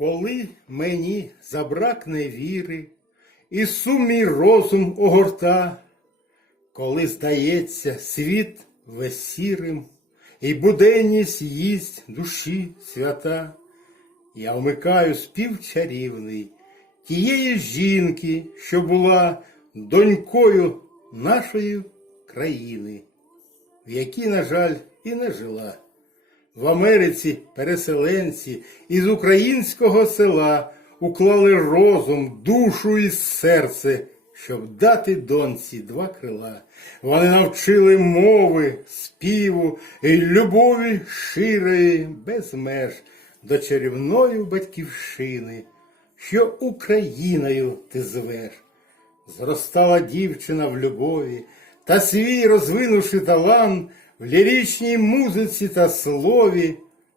Коли мені забракне віри, і сум мій розум огорта, коли здається світ весь сірим, і буденність їсть душі свята, я вмикаю спів чарівний тієї жінки, що була донькою нашої країни, в якій, на жаль, і не жила. В Америці переселенці із українського села уклали розум, душу і серце, щоб дати доньці два крила. Вони навчили мови, співу і любові широї без меж до чарівної батьківщини, що Україною ти звеш. Зростала дівчина в любові, та свій розвинувши талант в ліричній музиці та слові,